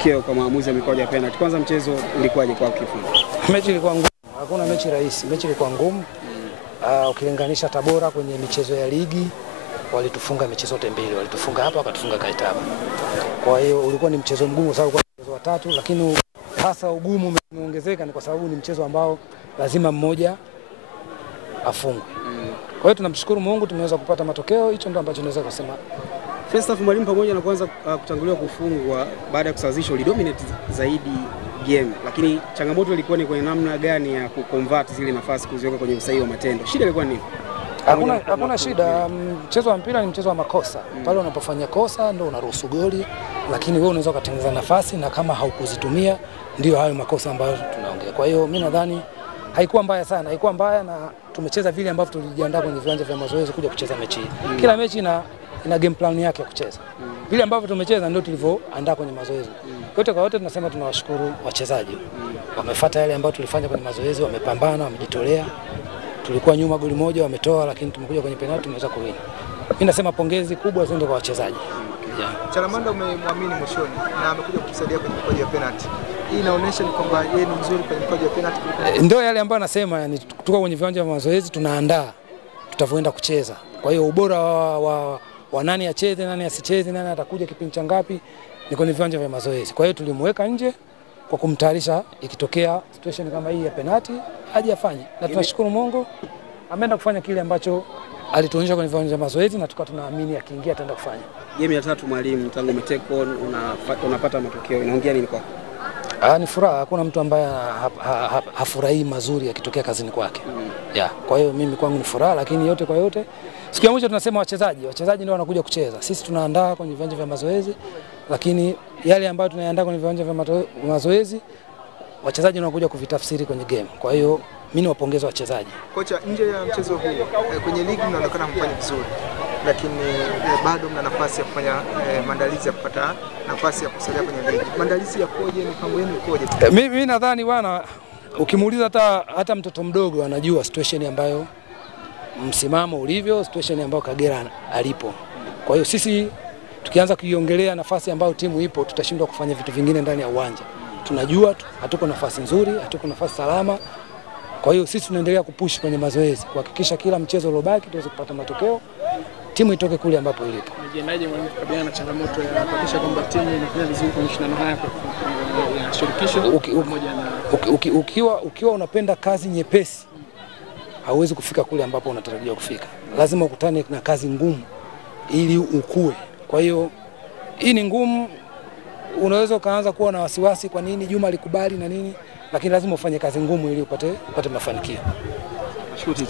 matokeo kwa maamuzi ya mikwaju ya penalty. Kwanza mchezo ulikuwaje kwa kifupi? Mechi ilikuwa ngumu. Hakuna mechi rahisi. Mechi ilikuwa ngumu. Ukilinganisha Tabora kwenye michezo ya ligi walitufunga mechi zote mbili. Walitufunga hapa wakatufunga Kaitaba. Kwa hiyo ulikuwa ni mchezo mgumu kwa sababu mchezo wa tatu, lakini hasa ugumu umeongezeka ni kwa sababu ni mchezo ambao lazima mmoja afungwe. Kwa hiyo tunamshukuru Mungu tumeweza kupata matokeo, hicho ndio ambacho naweza kusema. First half mwalimu pamoja na kwanza kutanguliwa kufungwa baada ya kusawazisha ulidominate zaidi game, lakini changamoto ilikuwa ni kwenye namna gani ya kuconvert zile nafasi kuziweka kwenye usahihi wa matendo. Shida ilikuwa nini? Hakuna shida. Mchezo wa mpira ni mchezo wa makosa. Pale unapofanya kosa ndio unaruhusu goli, lakini wewe unaweza kutengeneza nafasi na kama haukuzitumia ndio hayo makosa ambayo tunaongea. Kwa hiyo mimi nadhani haikuwa mbaya sana, haikuwa mbaya na tumecheza vile ambavyo tulijiandaa kwenye viwanja vya mazoezi kuja kucheza mechi. Kila mechi ina game plan yake ya kucheza. Vile ambavyo tumecheza ndio tulivyoandaa kwenye mazoezi. Yote kwa yote tunasema tunawashukuru wachezaji. Wamefuata yale ambayo tulifanya kwenye mazoezi, wamepambana, wamejitolea. Tulikuwa nyuma goli moja wametoa, lakini tumekuja kwenye penalti tumeweza kuwin. Mimi nasema pongezi kubwa ziende kwa wachezaji. Chalamanda umemwamini mwishoni na amekuja kukusaidia kwenye mikwaju ya penalti. Hii inaonyesha ni kwamba yeye ni mzuri kwenye mikwaju ya penalti. Ndio yale ambayo nasema, yani tuko kwenye viwanja vya mazoezi tunaandaa tutavyoenda kucheza. Kwa hiyo ubora wa nani acheze, nani asicheze, nani atakuja kipindi cha ngapi ni kwenye viwanja vya mazoezi. Kwa hiyo tulimweka nje kwa kumtayarisha ikitokea situation kama hii ya penalti aje afanye. Na tunashukuru Mungu ameenda kufanya kile ambacho alituonyesha kwenye viwanja vya mazoezi na tukawa tunaamini akiingia ataenda kufanya. Game ya tatu mwalimu, tangu umetake on unapata matokeo, inaongea nini kwako? Ni furaha. Hakuna mtu ambaye hafurahi mazuri yakitokea kazini kwake. Kwa hiyo mimi kwangu ni furaha, lakini yote kwa yote siku ya mwisho tunasema wachezaji ndio wanakuja kucheza. Sisi tunaandaa kwenye viwanja vya mazoezi, lakini yale ambayo tunaandaa kwenye viwanja vya mazoezi wachezaji wanakuja kuvitafsiri kwenye game. Kwa hiyo mimi niwapongeze wachezaji. Kocha, nje ya mchezo huu kwenye ligi mnaonekana mfanye vizuri, lakini bado mna nafasi ya kufanya maandalizi ya kupata nafasi ya kusalia kwenye ligi. Maandalizi yakoje, mipango yenu ikoje? Mimi nadhani bwana, ukimuuliza hata mtoto mdogo anajua situation ambayo msimamo ulivyo, situation ambayo Kagera alipo. Kwa hiyo sisi tukianza kuiongelea nafasi ambayo timu ipo tutashindwa kufanya vitu vingine ndani ya uwanja. Tunajua hatuko nafasi nzuri, hatuko nafasi salama. Kwa hiyo sisi tunaendelea kupush kwenye mazoezi kuhakikisha kila mchezo uliobaki tuweze kupata matokeo, timu itoke kule ambapo ilipo. Unajiandaje mwalimu kukabiliana na changamoto ya kuhakikisha kwamba timu inafanya vizuri kwenye mashindano haya ya shirikisho pamoja na ukiwa unapenda kazi nyepesi hauwezi kufika kule ambapo unatarajia kufika. Lazima ukutane na kazi ngumu ili ukue. Kwa hiyo hii ni ngumu. Unaweza ukaanza kuwa na wasiwasi kwa nini Juma alikubali na nini, lakini lazima ufanye kazi ngumu ili upate mafanikio. Shuti.